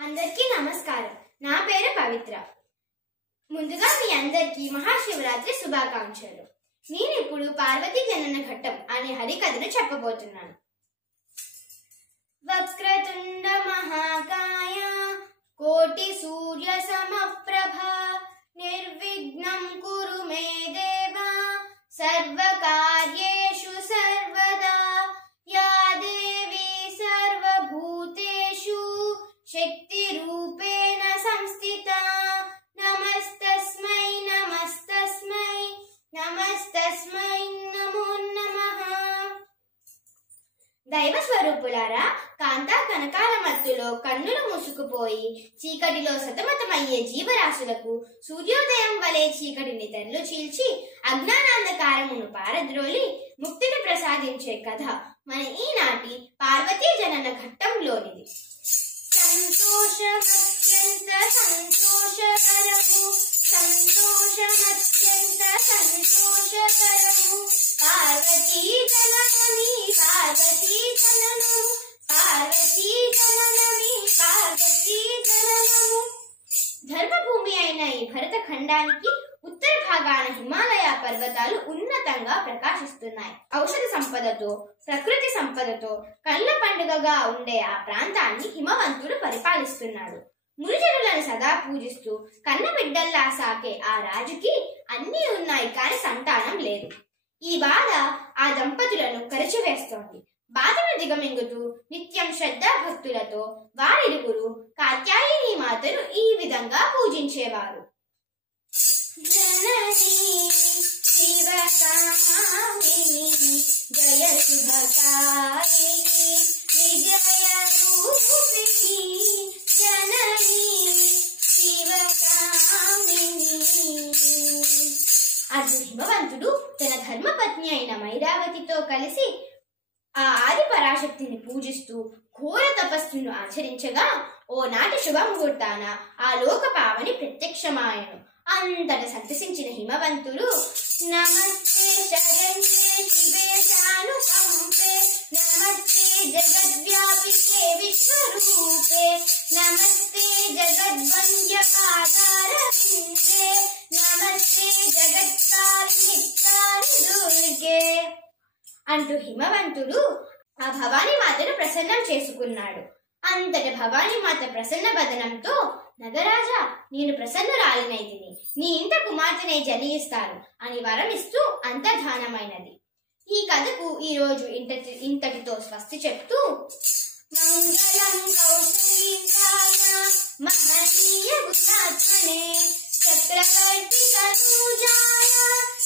అందరికీ నమస్కారం. నా పేరు పవిత్ర. ముందుగా మీ అందరికీ మహాశివరాత్రి శుభాకాంక్షలు. నేను ఇప్పుడు పార్వతీ జనన ఘట్టం అనే హరికథను చెప్పబోతున్నాను. వక్రతుండ మహాకాయ కోటి సూర్య సమప్రభ నిర్విఘ్నం కురు మే దేవా సర్వకార్యేషు సర్వదా యా దేవి సర్వభూతేషు శక్తి రూపేణ సంస్థితా నమస్తస్మై నమస్తస్మై నమస్తస్మై నమో నమః. దైవ స్వరూపులారా, కాంతా కనకాల మత్తులో కన్నులు మూసుకుపోయి చీకటిలో సతమతమయ్యే జీవరాశులకు సూర్యోదయం వలె చీకటిని తెరలు చీల్చి అజ్ఞానాంధకారమును పారద్రోలి ముక్తిని ప్రసాదించే కథ మన ఈనాటి పార్వతీ జనన ఘట్టంలోనిది. సంతోషమత్యంత సంతోషకరము, సంతోషమత్యంత సంతోషకరము, పార్వతీ జననమి పార్వతీ జననము, పార్వతీ జననమి పార్వతీ జననము. ధర్మభూమి అయిన ఈ భరత ఖండానికి ఉత్తర భాగాన హిమాలయ పర్వతాలు ఉన్నతంగా ప్రకాశిస్తున్నాయి. ఔషధ సంపదతో, ప్రకృతి సంపదతో కళ్ళ పండుగగా ఉండే ఆ ప్రాంతాన్ని హిమవంతుడు పరిపాలిస్తున్నాడు. మునిజనులను సదా పూజిస్తూ కన్న బిడ్డల్లా సాకే ఆ రాజుకి అన్నీ ఉన్నాయి కానీ సంతానం లేదు. ఈ బాధ ఆ దంపతులను కరిచివేస్తోంది. బాధను దిగమింగుతూ నిత్యం శ్రద్ధాభక్తులతో వారిరువురు కాత్యాయని మాతను ఈ విధంగా పూజించేవారు. జననీ శివకామిని జయ శుభకారిణి విజయ రూపిణి జననీ శివకామిని. అటు హిమవంతుడు తన ధర్మపత్ని అయిన మైరావతితో కలిసి ఆ ఆది పరాశక్తిని పూజిస్తూ ఘోర తపస్సును ఆచరించగా ఓనాటి శుభముహూర్తాన ఆ లోక పావని ప్రత్యక్షమాయను. అంతట సంతసించిన హిమవంతుడు నమస్తే శరణ్యే శివే శానుకంపే నమస్తే జగద్వ్యాపికే విశ్వరూపే నమస్తే జగద్వంద్య పాదారవిందే నమస్తే జగత్కారిణి దుర్గే అంటూ హిమవంతుడు ఆ భవానీ మాతను ప్రసన్నం చేసుకున్నాడు. అంతటి భవానీ మాత ప్రసన్న వదనంతో, నగరాజా, నేను ప్రసన్నురాలినైతిని, నీ ఇంట కుమార్తెనే జనిస్తాను అని వరమిస్తూ అంతర్ధానమైనది. ఈ కథకు ఈ రోజు ఇంతటితో స్వస్తి చెప్తూ మంగళం కౌసలీకాయ మహనీయ గుణాత్మనే చక్రవర్తి తనూజాయ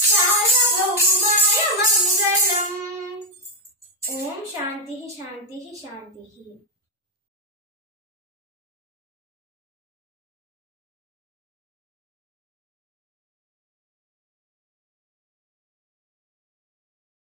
సార్వభౌమాయ మంగళం. ఓం శాంతి శాంతి శాంతి.